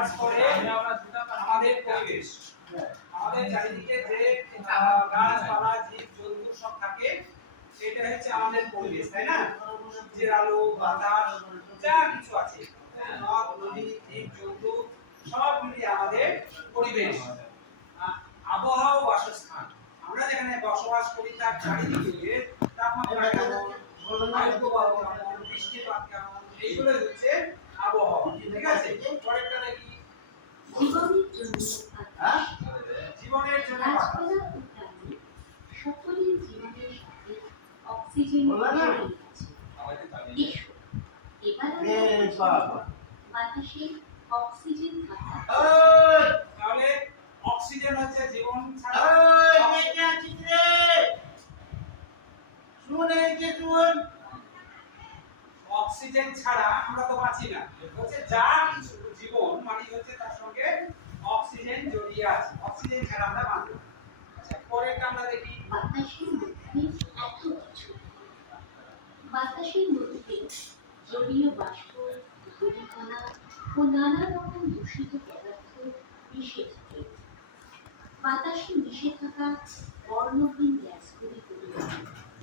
কাজ করে আমাদের পরিবেশ, আমাদের চারিদিকে যে গাছপালা জীব জন্তু সব থাকে এটা হচ্ছে আমাদের পরিবেশ, তাই না? যে আলো বাতাস যা কিছু আছে, নদ নদী জীব জন্তু সব মিলিয়ে আমাদের পরিবেশ। আবহাওয়া ও বাসস্থান, আমরা যেখানে বসবাস করি তার চারিদিকে তাপমাত্রা কেমন, বায়ুপ্রবাহ কেমন, বৃষ্টিপাত কেমন, এইগুলো হচ্ছে আবহাওয়া। ঠিক আছে, পরেরটা দেখি। জীবনের জন্য সকলের জীবনের সাথে অক্সিজেন জড়িয়ে আছে। এবার বাতাসে অক্সিজেন থাকা, তাহলে অক্সিজেন হচ্ছে জীবন ছাড়া, অক্সিজেন ছাড়া আমরা তো বাঁচি না। হচ্ছে যা কিছু জীবন মানে হচ্ছে তার সঙ্গে অক্সিজেন জড়িয়ে আছে, অক্সিজেন ছাড়া আমরা বাঁচি না। আচ্ছা, পরেরটা আমরা দেখি। বাতাসের মধ্যে এত কিছু, বাতাসের মধ্যে জলীয় বাষ্প, ধূলিকণা ও নানা রকম দূষিত পদার্থ মিশে থাকে। বাতাসে মিশে থাকা বর্ণহীন গ্যাসগুলি হল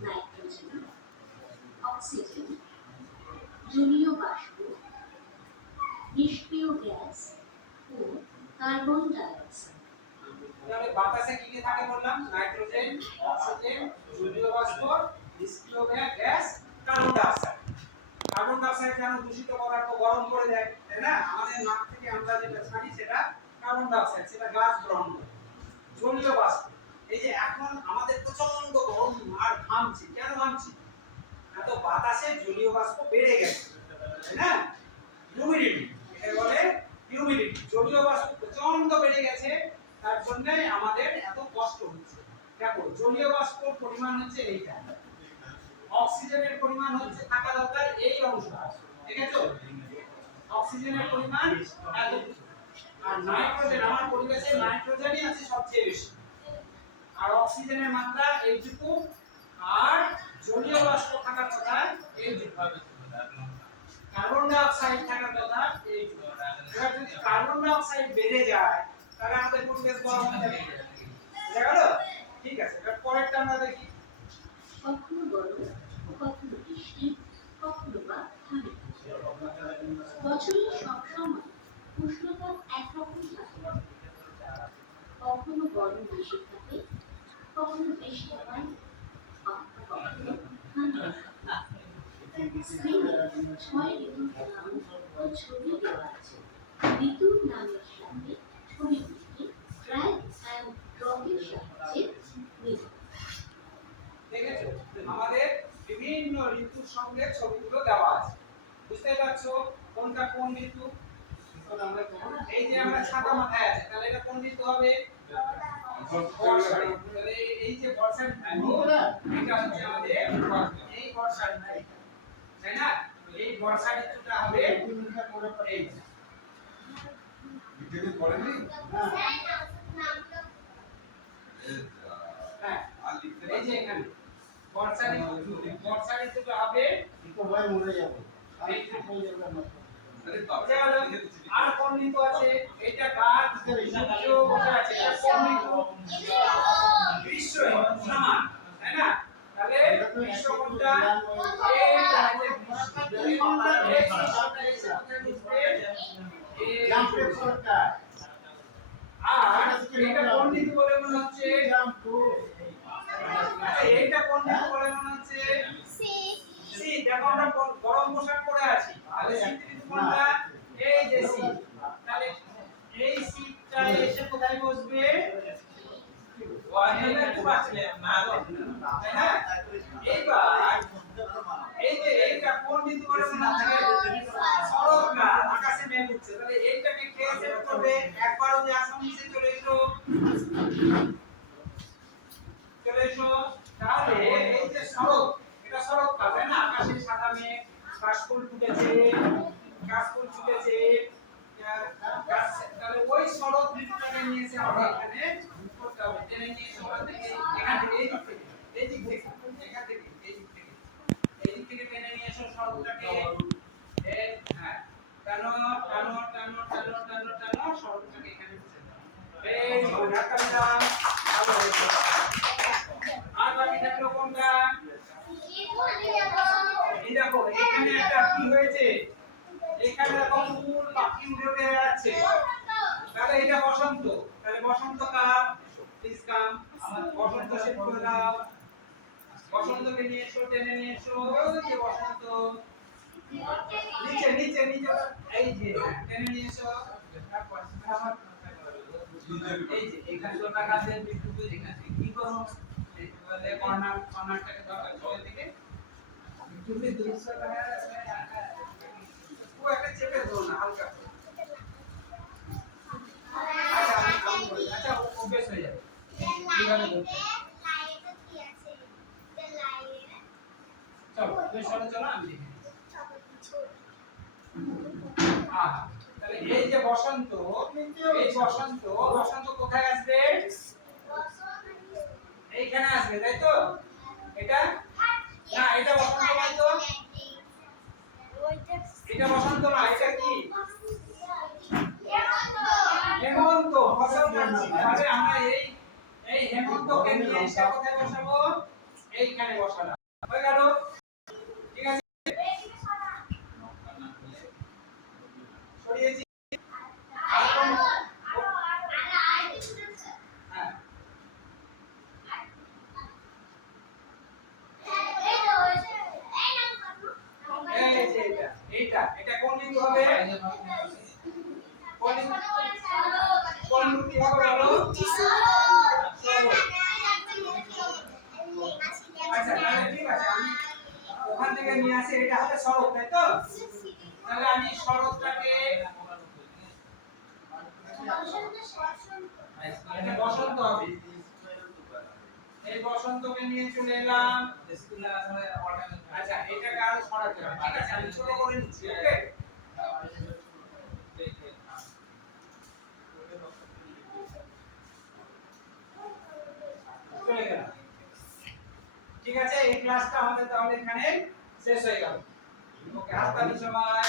নাইট্রোজেন, অক্সিজেন, জলীয় বাষ্প, নিষ্ক্রিয় গ্যাস ও কার্বন ডাইঅক্সাইড। তাহলে বাতাসে কি কি থাকে বললাম? নাইট্রোজেন, অক্সিজেন, জলীয় বাষ্প, নিষ্ক্রিয় gas, carbon dioxide. Carbon dioxide যেন দূষিত পদার্থ গরম করে দেয়, তাই না? আমাদের নাক থেকে আমরা যেটা ছাড়ি সেটা কার্বন ডাইঅক্সাইড, সেটা গাছ গ্রহণ করে। জলীয় বাষ্প, এই যে এখন আমাদের প্রচন্ড গরম আর ঘামছি, কেন ঘামছি? এত বাতাসে জলীয় বাষ্প বেড়ে গেছে, তাই না? হিউমিডিটি, এটা বলে হিউমিডিটি। জলীয় বাষ্প প্রচন্ড বেড়ে গেছে, তার জন্য আমাদের এত কষ্ট হচ্ছে। দেখো, জলীয় বাষ্পর পরিমাণ হচ্ছে এইটা, অক্সিজেনের পরিমাণ হচ্ছে থাকা দরকার এই অংশটা, ঠিক আছে? অক্সিজেনের পরিমাণ এত, আর নাইট্রোজেন, আমার পরিবেশে নাইট্রোজেনই আছে সবচেয়ে বেশি, আর অক্সিজেনের মাত্রা এইটুকু, আর জলীয় বাষ্প থাকার কথা এইটুকু, কার্বন ডাইঅক্সাইড থাকার কথা এইটুকু। এবার যদি কার্বন ডাইঅক্সাইড বেড়ে যায় তাহলে আমাদের পরিবেশ গরম হয়ে যাবে, বুঝা গেল? ঠিক আছে, এবার পরেরটা আমরা দেখি। কখনো গরম, কখনো বৃষ্টি, কখনো বা ঠান্ডা। বছরের সব সময় উষ্ণতা একরকম থাকে না। কখনো গরম বেশি থাকে, কখনো বৃষ্টি হয়, কখনো ঠান্ডা। ছয় ঋতুর নাম ও ছবি দেওয়া আছে। ঋতুর নামের সাথে ছবিগুলিকে ড্র্যাগ অ্যান্ড ড্রপের সাহায্যে নির্মিত। দেখেছো, আমাদের বিভিন্ন ঋতুর সঙ্গে ছবিগুলো দেওয়া আছে, বুঝতে পারছো কোনটা কোন ঋতু? এই যে আমরা ছাতা মাথায় আছে, তাহলে এটা কোন ঋতু হবে? বর্ষা ঋতু। তাহলে এই যে বর্ষা ঋতু, এটা হচ্ছে আমাদের এই বর্ষা ঋতু, তাই না? এই বর্ষা ঋতুটা হবে এই ভিডিওতে পড়েনি না, হ্যাঁ এই যে এখানে বর্ষা ঋতু, বর্ষা ঋতুটা হবে তো ভাই মরে যাবে। আর কোন ঋতু আছে? এটা গাছ সূর্য বসে আছে, এটা কোন ঋতু? গ্রীষ্ম ঋতু, সমান, তাই না? তাহলে গ্রীষ্ম কোনটা? এইটা হচ্ছে গ্রীষ্ম। এই গ্রীষ্মটা এসে কোথায় বসবে? জাম্পে ফরকা আর এটা কোন ঋতু বলে মনে হচ্ছে? এইটা কোন ঋতু বলে মনে হচ্ছে? শীত। দেখো আমরা গরম পোশাক পরে আছি, তাহলে শীত ঋতু কোনটা? এই যে শীত। তাহলে এই শীতটা এসে কোথায় বসবে? এইবার এই যে এইটা কোন ঋতু বলে মনে হচ্ছে? শরৎকাল। আকাশে মেঘ উঠছে, তাহলে এইটাকে কে সেট করবে? একবারও যে আসন নিচে চলে এসো, চলে এসো। তাহলে এই যে শরৎ, এটা শরৎকাল, তাই না? আকাশে সাদা মেঘ, কাশফুল ফুটেছে, কাশফুল ফুটেছে, তাহলে ওই শরৎ ঋতুটাকে নিয়ে এসে আমরা এখানে করতে হবে। টেনে নিয়ে এসে এখান থেকে এই দিক থেকে, এই দিক থেকে, এখান থেকে এই দিক থেকে, এই দিক থেকে টেনে নিয়ে এসো শরৎটাকে। হ্যাঁ, টানো টানো টানো টানো টানো টানো হাতটা দিলাম ভালো হয়েছে আর বাকি থাকলো কোনটা এই দেখো এখানে একটা কি হয়েছে এখানে দেখো ফুল পাখি উড়ে উড়ে যাচ্ছে তাহলে এটা বসন্ত তাহলে বসন্ত কার প্লিজ কাম আমার বসন্ত সেট করে দাও বসন্তকে নিয়ে এসো টেনে নিয়ে এসো ওই যে বসন্ত নিচে নিচে নিচে এই যে টেনে নিয়ে এসো আমার এই যে এখানে ছোটা কাছে একটু এখানে কি করো এই বলে কর্নারটাকে ধরো চলে দিকে তুমি দুইশোটা ও একটা চেপে ধরো না হালকা আচ্ছা অভ্যেস হয়ে যাবে কিভাবে ধরতে চলো তুমি সরে চলো আমি দেখে তাহলে এই যে বসন্ত এই বসন্ত বসন্ত কোথায় আসবে এইখানে আসবে তাই তো এটা না এটা বসন্ত নয় তো এটা বসন্ত না এটা কি হেমন্ত ফসল বলছি তাহলে আমরা এই হেমন্তকে নিয়ে এসে কোথায় বসাবো এইখানে বসালাম হয়ে গেল ঠিক আছে সরিয়েছি হ্যাঁ এই যে এটা কোন বিন্দু হবে কোন বিন্দু কি হবে বলো আচ্ছা তাহলে ঠিক আছে আমি ওখান থেকে নিয়ে আসি এটা হবে শরৎ তাই তো তাহলে আমি শরৎটাকে এটা বসন্ত হবে এই বসন্তকে নিয়ে চলে এলাম আচ্ছা এটাকে আরো সরাতে হবে ঠিক আছে আমি ছোট করে নিচ্ছি ওকে চলে গেলাম ঠিক আছে এই ক্লাসটা আমাদের তাহলে এখানে শেষ হয়ে গেল ওকে হাততালি সবাই